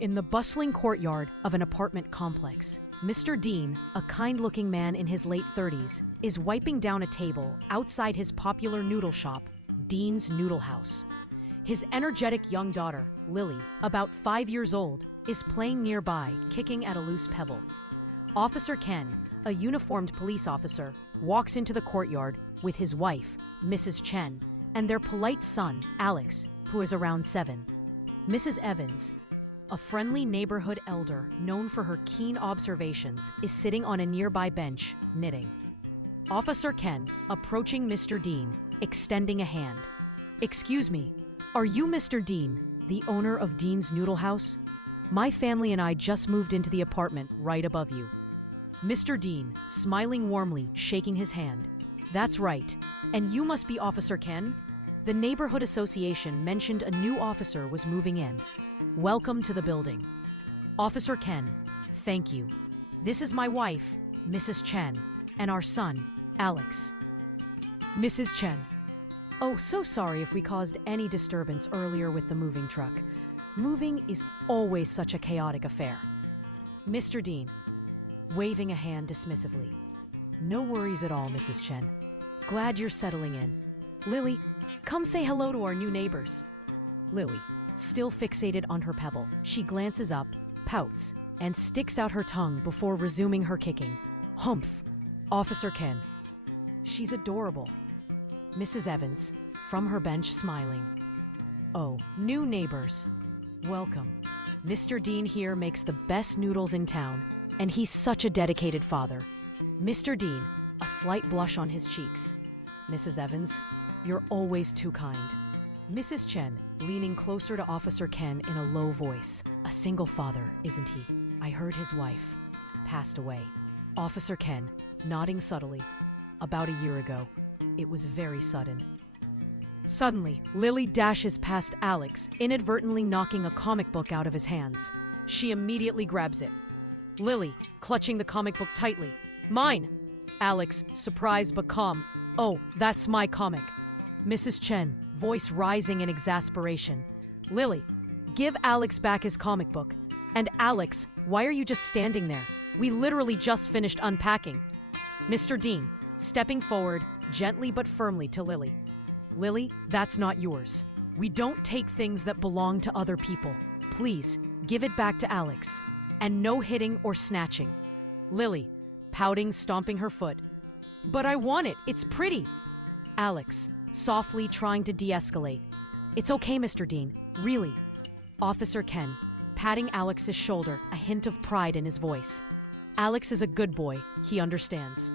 In the bustling courtyard of an apartment complex, Mr. Dean, a kind-looking man in his late 30s, is wiping down a table outside his popular noodle shop, Dean's Noodle House. His energetic young daughter, Lily, about 5 years old, is playing nearby, kicking at a loose pebble. Officer Ken, a uniformed police officer, walks into the courtyard with his wife, Mrs. Chen, and their polite son, Alex, who is around 7. Mrs. Evans, a friendly neighborhood elder known for her keen observations, is sitting on a nearby bench, knitting. Officer Ken, approaching Mr. Dean, extending a hand. "Excuse me, are you Mr. Dean, the owner of Dean's Noodle House? My family and I just moved into the apartment right above you." Mr. Dean, smiling warmly, shaking his hand. "That's right. And you must be Officer Ken? The neighborhood association mentioned a new officer was moving in. Welcome to the building." Officer Ken, "Thank you. This is my wife, Mrs. Chen, and our son, Alex." Mrs. Chen, "Oh, so sorry if we caused any disturbance earlier with the moving truck. Moving is always such a chaotic affair." Mr. Dean, waving a hand dismissively. "No worries at all, Mrs. Chen. Glad you're settling in. Lily, come say hello to our new neighbors." Lily, still fixated on her pebble, she glances up, pouts, and sticks out her tongue before resuming her kicking. "Humph! Officer Ken. She's adorable." Mrs. Evans, from her bench, smiling. "Oh, new neighbors. Welcome. Mr. Dean here makes the best noodles in town, and he's such a dedicated father." Mr. Dean, a slight blush on his cheeks. "Mrs. Evans, you're always too kind." Mrs. Chen, leaning closer to Officer Ken in a low voice. "A single father, isn't he? I heard his wife passed away." Officer Ken, nodding subtly. "About a year ago. It was very sudden." Suddenly, Lily dashes past Alex, inadvertently knocking a comic book out of his hands. She immediately grabs it. Lily, clutching the comic book tightly. "Mine!" Alex, surprised but calm. "Oh, that's my comic." Mrs. Chen, voice rising in exasperation. "Lily, give Alex back his comic book. And Alex, why are you just standing there? We literally just finished unpacking." Mr. Dean, stepping forward, gently but firmly to Lily. "Lily, that's not yours. We don't take things that belong to other people. Please, give it back to Alex. And no hitting or snatching." Lily, pouting, stomping her foot. "But I want it. It's pretty." Alex, softly trying to de-escalate. "It's okay, Mr. Dean. Really." Officer Ken, patting Alex's shoulder, a hint of pride in his voice. "Alex is a good boy. He understands."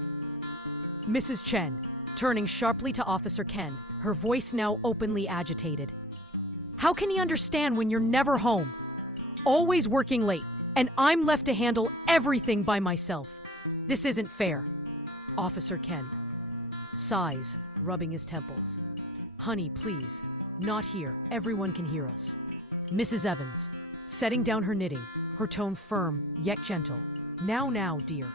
Mrs. Chen, turning sharply to Officer Ken, her voice now openly agitated. "How can he understand when you're never home? Always working late, and I'm left to handle everything by myself. This isn't fair." Officer Ken, sighs, rubbing his temples. "Honey, please. Not here. Everyone can hear us." Mrs. Evans, setting down her knitting, her tone firm yet gentle. Now, dear.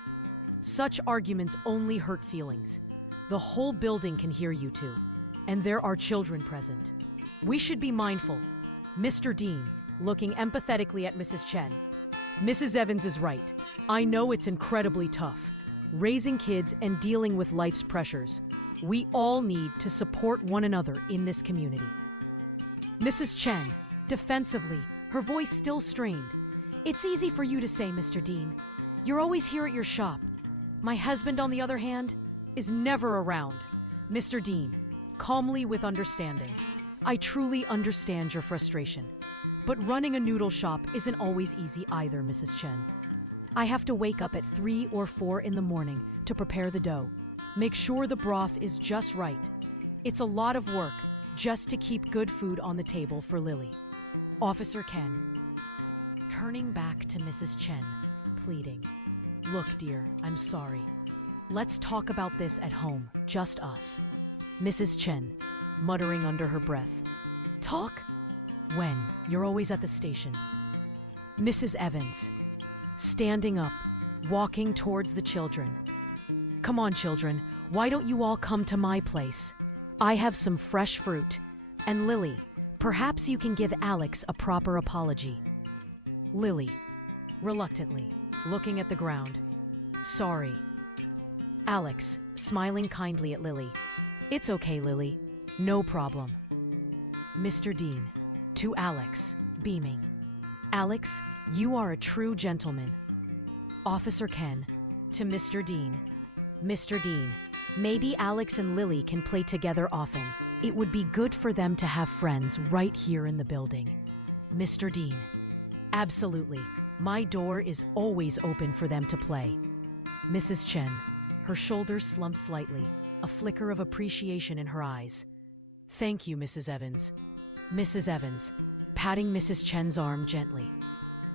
Such arguments only hurt feelings. The whole building can hear you two, and there are children present. We should be mindful." Mr. Dean, looking empathetically at Mrs. Chen. "Mrs. Evans is right. I know it's incredibly tough, raising kids and dealing with life's pressures. We all need to support one another in this community." Mrs. Chen, defensively, her voice still strained. "It's easy for you to say, Mr. Dean. You're always here at your shop. My husband, on the other hand, is never around." Mr. Dean, calmly with understanding. "I truly understand your frustration. But running a noodle shop isn't always easy either, Mrs. Chen. I have to wake up at 3 or 4 in the morning to prepare the dough. Make sure the broth is just right. It's a lot of work just to keep good food on the table for Lily." Officer Ken, turning back to Mrs. Chen, pleading. "Look, dear, I'm sorry. Let's talk about this at home, just us." Mrs. Chen, muttering under her breath. "Talk? When? You're always at the station." Mrs. Evans, standing up, walking towards the children. "Come on, children, why don't you all come to my place? I have some fresh fruit. And Lily, perhaps you can give Alex a proper apology." Lily, reluctantly, looking at the ground. Sorry. Alex, smiling kindly at Lily. It's okay, Lily. No problem. Mr. Dean, to Alex, beaming. Alex, you are a true gentleman. Officer Ken, to Mr. Dean. Mr. Dean, maybe Alex and Lily can play together often. It would be good for them to have friends right here in the building. Mr. Dean, absolutely. My door is always open for them to play. Mrs. Chen, her shoulders slumped slightly, a flicker of appreciation in her eyes. Thank you, Mrs. Evans. Mrs. Evans, patting Mrs. Chen's arm gently.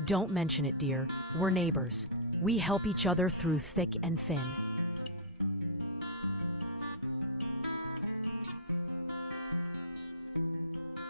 Don't mention it, dear. We're neighbors. We help each other through thick and thin.